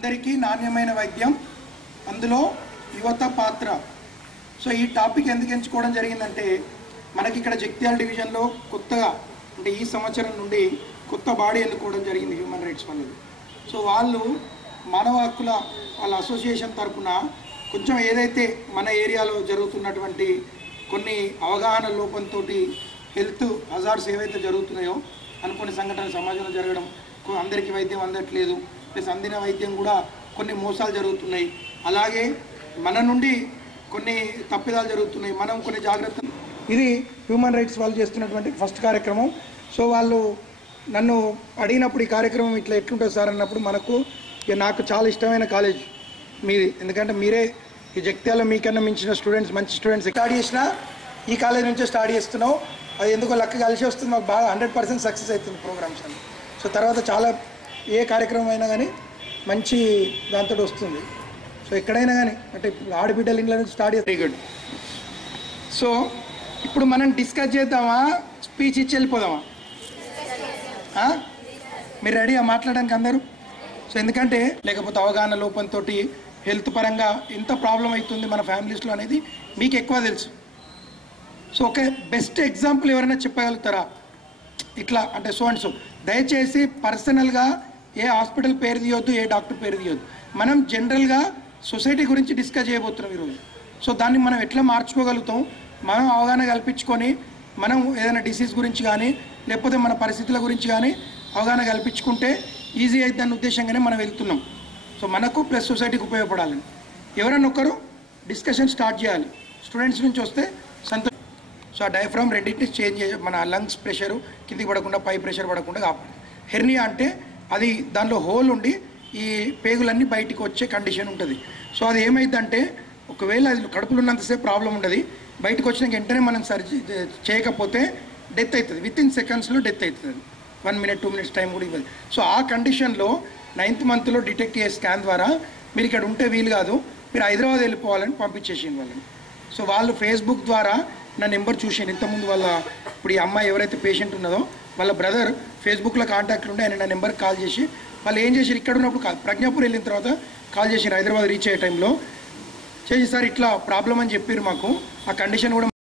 అందరికీ నాణ్యమైన వైద్యం, అందులో యువత పాత్ర. సో ఈ టాపిక్ ఎందుకు ఎంచుకోవడం జరిగిందంటే, మనకి ఇక్కడ జగిత్యాల డివిజన్లో కొత్తగా అంటే ఈ సంవత్సరం నుండి కొత్త బాడీ ఎన్నుకోవడం జరిగింది హ్యూమన్ రైట్స్ వాళ్ళది. సో వాళ్ళు మానవ హక్కుల వాళ్ళ అసోసియేషన్ తరఫున కొంచెం ఏదైతే మన ఏరియాలో జరుగుతున్నటువంటి కొన్ని అవగాహన లోపంతో హెల్త్ హజార్డ్స్ ఏవైతే జరుగుతున్నాయో, అనుకోని సంఘటనలు సమాజంలో జరగడం, అందరికీ వైద్యం అందట్లేదు, ప్లస్ అందిన వైద్యం కూడా కొన్ని మోసాలు జరుగుతున్నాయి, అలాగే మన నుండి కొన్ని తప్పిదాలు జరుగుతున్నాయి, మనం కొన్ని జాగ్రత్తలు. ఇది హ్యూమన్ రైట్స్ వాళ్ళు చేస్తున్నటువంటి ఫస్ట్ కార్యక్రమం. సో వాళ్ళు నన్ను అడిగినప్పుడు ఈ కార్యక్రమం ఇట్లా ఎట్లుంటుంది సార్ అన్నప్పుడు, నాకు చాలా ఇష్టమైన కాలేజ్ మీది, ఎందుకంటే మీరే ఈ జగిత్యాలలో మీకన్నా మించిన స్టూడెంట్స్, మంచి స్టూడెంట్స్ స్టార్ట్ చేసినా ఈ కాలేజ్ నుంచే స్టార్ట్ చేస్తున్నావు. అది ఎందుకో లక్క కలిసి వస్తుంది, మాకు బాగా 100% సక్సెస్ అవుతుంది ప్రోగ్రామ్స్ అని. సో తర్వాత చాలా ఏ కార్యక్రమం అయినా కానీ మంచి దాంతో వస్తుంది. సో ఎక్కడైనా కానీ అంటే ఇప్పుడు ఆడబిడ్డల ఇంట్లో నుంచి స్టార్ట్ చేస్తే గుడ్. సో ఇప్పుడు మనం డిస్కస్ చేద్దామా, స్పీచ్ ఇచ్చి వెళ్ళిపోదామా? మీరు రెడీగా మాట్లాడడానికి అందరూ? సో ఎందుకంటే లేకపోతే అవగాహన లోపంతో హెల్త్ పరంగా ఎంత ప్రాబ్లం అవుతుంది మన ఫ్యామిలీస్లో అనేది మీకు ఎక్కువ తెలుసు. సో ఒక బెస్ట్ ఎగ్జాంపుల్ ఎవరైనా చెప్పగలుగుతారా ఇట్లా అంటే సో అండ్ సో? దయచేసి పర్సనల్గా ఏ హాస్పిటల్ పేరు తీయొద్దు, ఏ డాక్టర్ పేరు తీయొద్దు. మనం జనరల్గా సొసైటీ గురించి డిస్కస్ చేయబోతున్నాం ఈరోజు. సో దాన్ని మనం ఎట్లా మార్చుకోగలుగుతాం, మనం అవగాహన కల్పించుకొని మనం ఏదైనా డిసీజ్ గురించి కానీ లేకపోతే మన పరిస్థితుల గురించి కానీ అవగాహన కల్పించుకుంటే ఈజీ అవుతుందన్న ఉద్దేశంగానే మనం వెళ్తున్నాం. సో మనకు ప్లస్ సొసైటీకి ఉపయోగపడాలని ఎవరన్నా ఒకరు డిస్కషన్ స్టార్ట్ చేయాలి. స్టూడెంట్స్ నుంచి వస్తే సంతోషం. సో ఆ డయాఫ్రామ్ రెండింటిని చేంజ్ చేయాలి, మన లంగ్స్ ప్రెషరు కిందికి పడకుండా పై ప్రెషర్ పడకుండా కాపాడు. హెర్నియా అంటే అది దానిలో హోల్ ఉండి ఈ పేగులన్నీ బయటికి వచ్చే కండిషన్ ఉంటుంది. సో అది ఏమైందంటే ఒకవేళ అది కడుపులో ఉన్నంతసేపు ప్రాబ్లం ఉంటుంది, బయటకు వచ్చినాక వెంటనే మనం సర్జరీ చేయకపోతే డెత్ అవుతుంది. వితిన్ సెకండ్స్లో డెత్ అవుతుంది. 1 minute 2 minutes టైం కూడా ఇవ్వదు. సో ఆ కండిషన్లో 9th monthలో డిటెక్ట్ చేసే స్కాన్ ద్వారా మీరు ఇక్కడ ఉంటే వీలు కాదు, మీరు హైదరాబాద్ వెళ్ళిపోవాలని పంపించేసింది వాళ్ళని. సో వాళ్ళు ఫేస్బుక్ ద్వారా నా నెంబర్ చూసాను ఇంతకుముందు. వాళ్ళ ఇప్పుడు ఈ అమ్మాయి ఎవరైతే పేషెంట్ ఉన్నదో వాళ్ళ బ్రదర్ ఫేస్బుక్లో కాంటాక్ట్ ఉంటే ఆయన నా నెంబర్కి కాల్ చేసి వాళ్ళు ఏం చేశారు, ఇక్కడ ఉన్నప్పుడు కాదు ప్రజ్ఞాపూర్ వెళ్ళిన తర్వాత కాల్ చేశారు హైదరాబాద్ రీచ్ అయ్యే టైంలో చేసి, సార్ ఇట్లా ప్రాబ్లం అని చెప్పారు మాకు, ఆ కండిషన్ కూడా